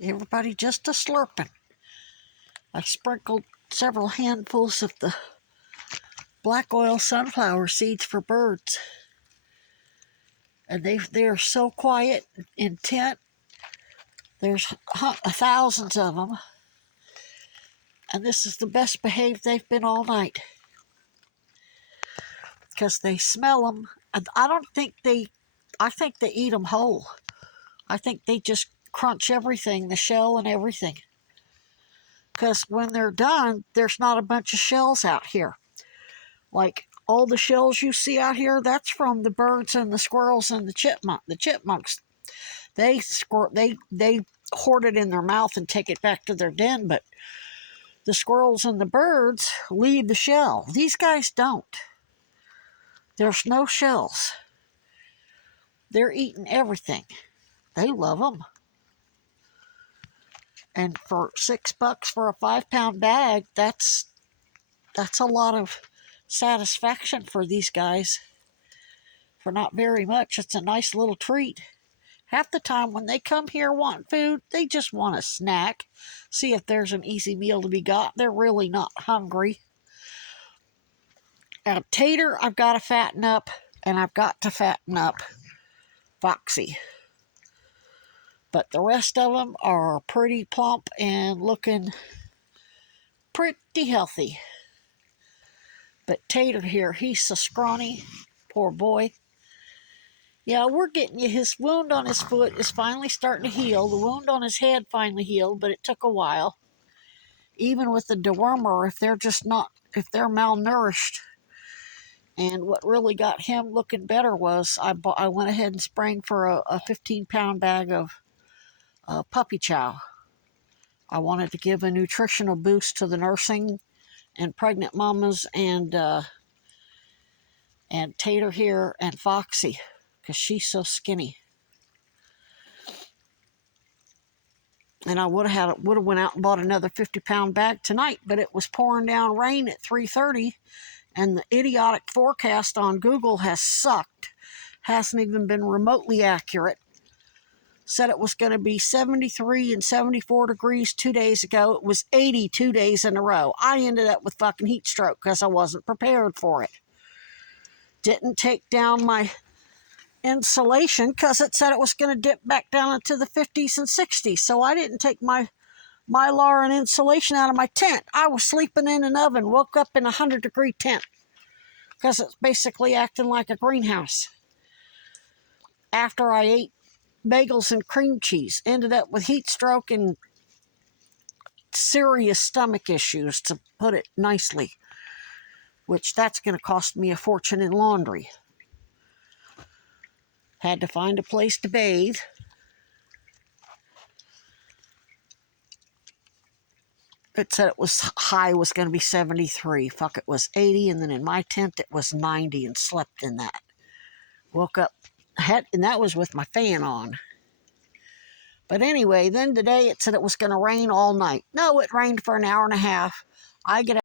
Everybody just a slurping. I sprinkled several handfuls of the black oil sunflower seeds for birds. And they're so quiet, intent. There's thousands of them. And this is the best behaved they've been all night. Because they smell them. And I think they eat them whole. I think they just crunch everything, the shell and everything. Because when they're done, there's not a bunch of shells out here. Like all the shells you see out here, that's from the birds and the squirrels and the chipmunks. They hoard it in their mouth and take it back to their den, but the squirrels and the birds leave the shell. These guys don't. There's no shells. They're eating everything. They love them. And for $6 for a 5-pound bag, that's a lot of satisfaction for these guys. For not very much, it's a nice little treat. Half the time when they come here wanting food, they just want a snack. See if there's an easy meal to be got. They're really not hungry. Now, Tater, I've got to fatten up, and I've got to fatten up Foxy. But the rest of them are pretty plump and looking pretty healthy. But Tater here, he's so scrawny, poor boy. Yeah, we're getting you. His wound on his foot is finally starting to heal. The wound on his head finally healed, but it took a while. Even with the dewormer, if they're malnourished. And what really got him looking better was I went ahead and sprang for a 15-pound bag of puppy chow. I wanted to give a nutritional boost to the nursing and pregnant mamas and Tater here and Foxy, because she's so skinny. And I would have went out and bought another 50-pound bag tonight, but it was pouring down rain at 3:30, and the idiotic forecast on Google has sucked. Hasn't even been remotely accurate. Said it was going to be 73 and 74 degrees 2 days ago. It was 80 2 days in a row. I ended up with fucking heat stroke because I wasn't prepared for it. Didn't take down my insulation because it said it was going to dip back down into the 50s and 60s. So I didn't take my Mylar and insulation out of my tent. I was sleeping in an oven, woke up in a 100-degree tent because it's basically acting like a greenhouse. After I ate bagels and cream cheese, ended up with heat stroke and serious stomach issues, to put it nicely, which that's going to cost me a fortune in laundry. Had to find a place to bathe. It said it was high was going to be 73. Fuck, it was 80, and then in my tent it was 90, and slept in that. Woke up, and that was with my fan on. But anyway, then today it said it was going to rain all night. No, it rained for an hour and a half. I get